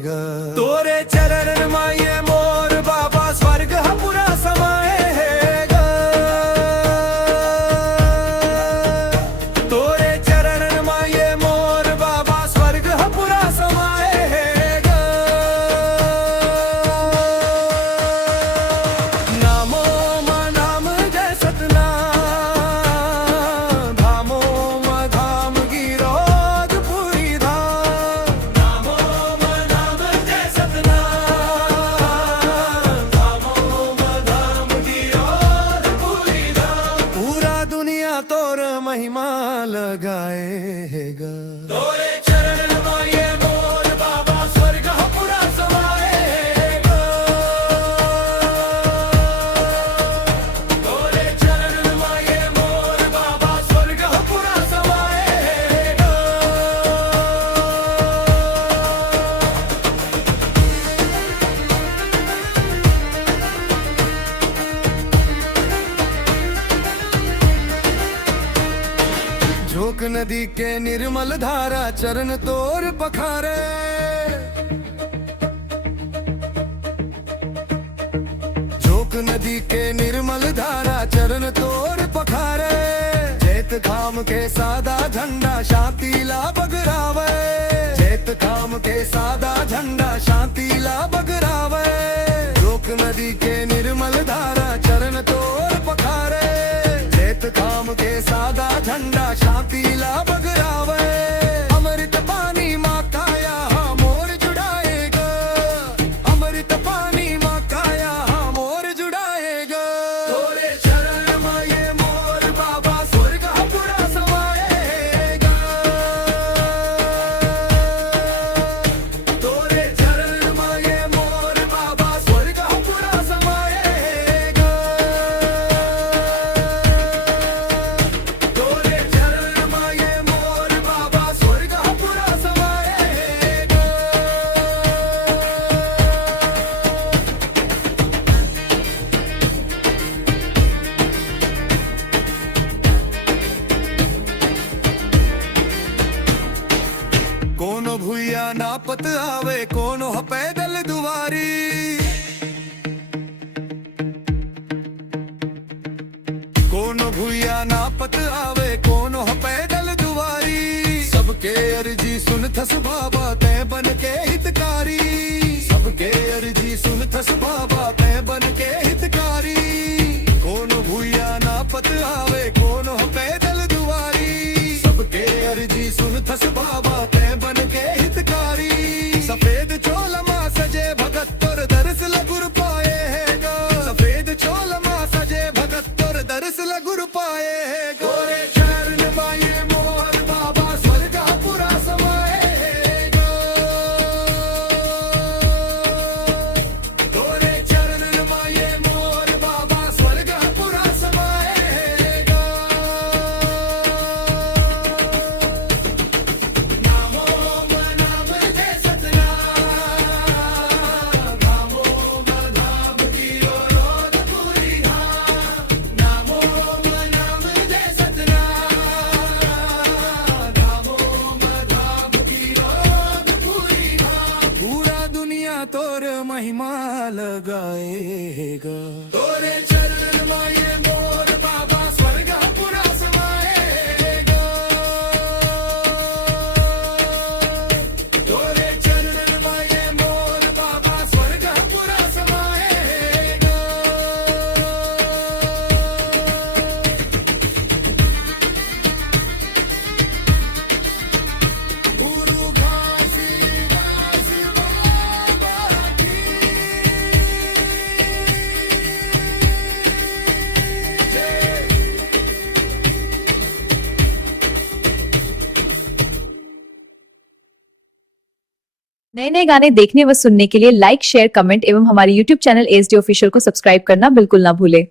ग। तोरे चरण माये मोर बाबा स्वर्ग पुरा समाए है ग। तोरे चरण माये मोर बाबा स्वर्ग पुरा समाए है ग। नामो मा नाम जय सतनाम, धामो मा धाम गिरोध पुरी धाम। नामो मा नाम जय सतनाम, धामो मा धाम गिरोध पुरी धाम। पूरा दुनिया तोर महिमा लगाए है ग। तोरे चरण माये मोर बाबा स्वर्ग पुरा समाए है ग। तोरे चरण माये मोर बाबा स्वर्ग पुरा समाए है ग। झोंक नदी के निर्मल धारा चरण तोर पखारे। झोंक नदी के निर्मल धारा चरण तोर पखारे। जैत खाम के सादा झंडा शांति ला बगरावे। जैत खाम के सादा झंडा शांति ला बगरावे। झोंक नदी के निर्मल धारा चरण तोर पखारे। जैत खाम के सादा झंडा शांति ला बगरावे। अमृत पानी माँ काया मोर जुड़ाएगा। अमृत पानी माँ काया मोर जुड़ाएगा। तोरे चरण माये मोर बाबा स्वर्ग पुरा समाएगा। तोरे चरण माये मोर बाबा स्वर्ग पुरा समाएगा। तोरे चरण माये मोर बाबा स्वर्ग पुरा समाएगा। कोनो भूया नापत आवे, कोनो पैदल दुआरी। कोनो भूया नापत आवे, कोनो पैदल दुआरी। सबके अर्जी सुन थस बाबा तै बन के हितकारी। सबके अर्जी सुन थस बाबा तै बन के हितकारी। कोनो भूया नापत आवे, कोनो पैदल दुआरी। सबके अर्जी सुन थस बाबा तै बन के हितकारी। सफेद चोल मां सजे भगत तोर दर्श लगुर पाए है ग। सफेद चोल मां सजे भगत तोर दर्श लगुर पाए है ग। तोरे चरण माये मोर बाबा स्वर्ग पुरा समाए है ग। तोरे चरण माये मोर बाबा स्वर्ग पुरा समाए है ग। नामो मा नाम जय सतनाम, धामो मा धाम गिरोध पुरी धाम। नामो मा नाम जय सतनाम, धामो मा धाम गिरोध पुरी धाम। पूरा दुनिया तोर महिमा लगाएगा। तोरे चरण माये मोर बाबा स्वर्ग पुरा समाएगा। तोरे चरण माये मोर बाबा स्वर्ग पुरा समाएगा। गुरु घासी घास बाबा की जय। नए नए गाने देखने व सुनने के लिए लाइक, शेयर, कमेंट एवं हमारे YouTube चैनल SD ऑफिशियल को सब्सक्राइब करना बिल्कुल ना भूलें।